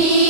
me.